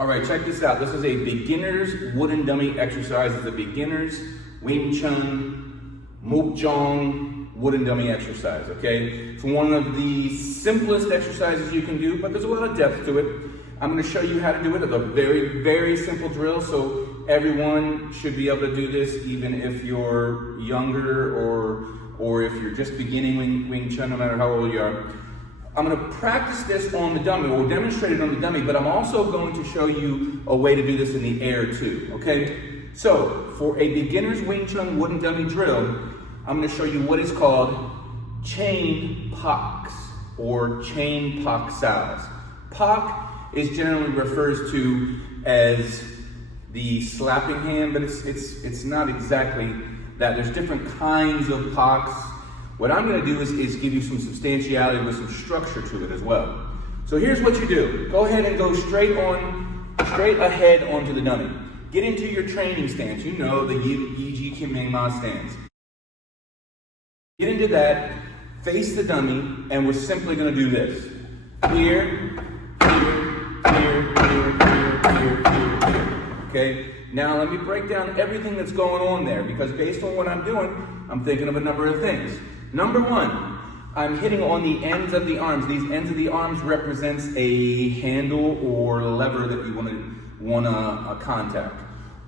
All right, check this out. This is a beginner's wooden dummy exercise. It's a beginner's Wing Chun, Mukjong wooden dummy exercise, okay? It's one of the simplest exercises you can do, but there's a lot of depth to it. I'm gonna show you how to do it. It's a very, very simple drill, so everyone should be able to do this, even if you're younger or if you're just beginning Wing Chun, no matter how old you are. I'm gonna practice this on the dummy. We'll demonstrate it on the dummy, but I'm also going to show you a way to do this in the air too, okay? So, for a beginner's Wing Chun wooden dummy drill, I'm gonna show you what is called chain paks, or chain pak Saos. Pak is generally refers to as the slapping hand, but it's not exactly that. There's different kinds of paks. What I'm gonna do is give you some substantiality with some structure to it as well. So here's what you do. Go ahead and go straight ahead onto the dummy. Get into your training stance. You know, the Yi Kim Ming Ma stance. Get into that, face the dummy, and we're simply gonna do this. Here, here. Okay? Now let me break down everything that's going on there, because based on what I'm doing, I'm thinking of a number of things. Number one, I'm hitting on the ends of the arms. These ends of the arms represents a handle or lever that you want to contact.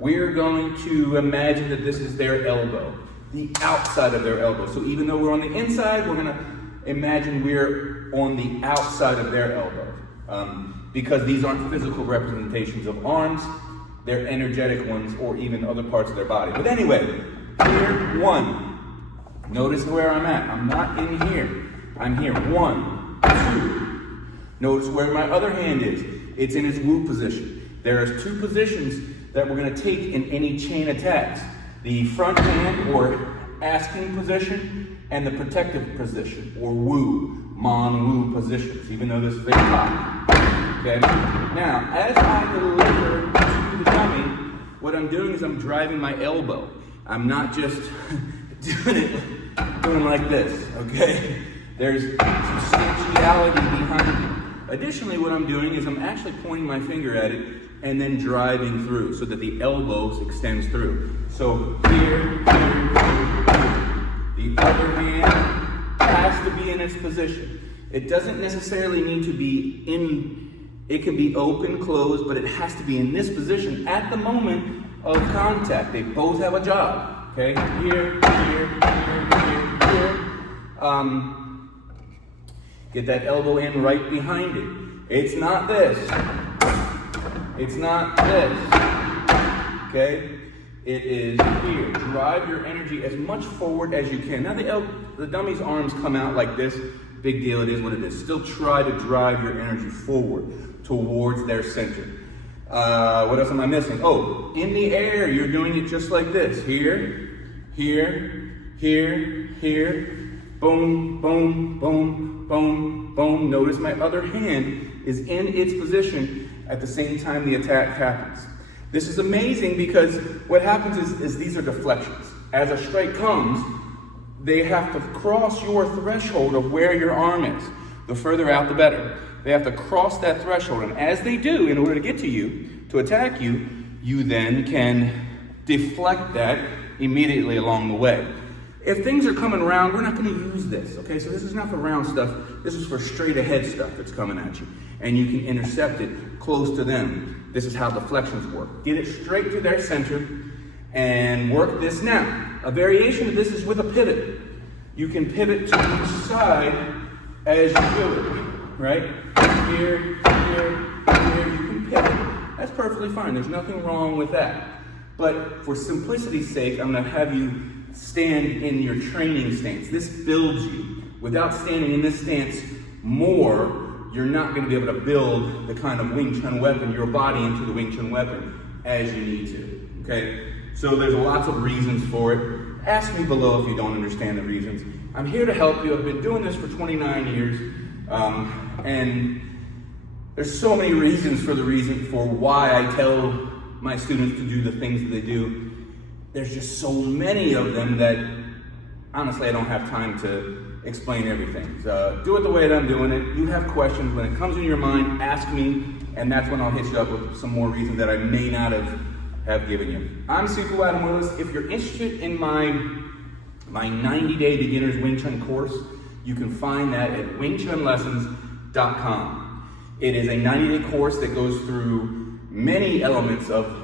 We're going to imagine that this is their elbow, the outside of their elbow. So even though we're on the inside, we're going to imagine we're on the outside of their elbow. Because these aren't physical representations of arms, they're energetic ones or even other parts of their body. But anyway, here, one. Notice where I'm at. I'm not in here. I'm here. 1, 2. Notice where my other hand is. It's in its Wu position. There's 2 positions that we're going to take in any chain attacks. The front hand or asking position and the protective position or Wu, Mon Wu positions, even though this is a pop. Okay? Now, as I deliver to the dummy, what I'm doing is I'm driving my elbow. I'm not just doing like this, okay? There's substantiality behind it. Additionally, what I'm doing is I'm actually pointing my finger at it and then driving through so that the elbows extends through. So here. The other hand has to be in its position. It doesn't necessarily need to be in, it can be open, closed, but it has to be in this position at the moment of contact. They both have a job. Okay, here. Get that elbow in right behind it. It's not this. It's not this. Okay? It is here. Drive your energy as much forward as you can. Now the dummy's arms come out like this. Big deal, it is what it is. Still try to drive your energy forward towards their center. What else am I missing? Oh, in the air, you're doing it just like this. Here. Boom, boom, boom, boom, boom. Notice my other hand is in its position at the same time the attack happens. This is amazing because what happens is these are deflections. As a strike comes, they have to cross your threshold of where your arm is. The further out, the better. They have to cross that threshold, and as they do, in order to get to you, to attack you, you then can deflect that immediately along the way. If things are coming around, we're not going to use this, okay? So this is not for round stuff. This is for straight ahead stuff that's coming at you. And you can intercept it close to them. This is how deflections work. Get it straight to their center and work this. Now, a variation of this is with a pivot. You can pivot to each side as you do it, right? Here, you can pivot. That's perfectly fine. There's nothing wrong with that. But for simplicity's sake, I'm going to have you stand in your training stance. This builds you. Without standing in this stance more, you're not going to be able to build the kind of Wing Chun weapon, your body into the Wing Chun weapon as you need to, okay? So there's lots of reasons for it. Ask me below if you don't understand the reasons. I'm here to help you. I've been doing this for 29 years, and there's so many reasons for why I tell my students to do the things that they do. There's just so many of them that honestly I don't have time to explain everything. So do it the way that I'm doing it. You have questions, when it comes in your mind, ask me. and that's when I'll hit you up with some more reasons that I may not have given you. I'm Sifu Adam. If you're interested in my 90-day beginner's Wing Chun course, you can find that at wingchunlessons.com. It is a 90-day course that goes through many elements of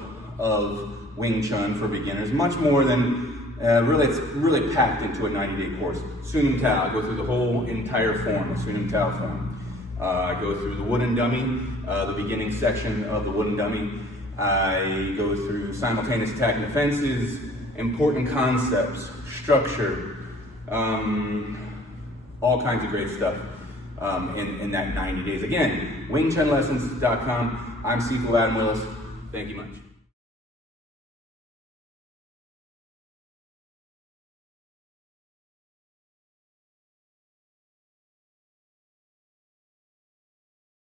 Wing Chun for beginners, much more than, it's really packed into a 90-day course. Sunum Tao, I go through the whole entire form, the Sunum Tao form. I go through the wooden dummy, the beginning section of the wooden dummy. I go through simultaneous attack and defenses, important concepts, structure, all kinds of great stuff in that 90 days. Again, wingchunlessons.com. I'm Sifu Adam. Thank you much.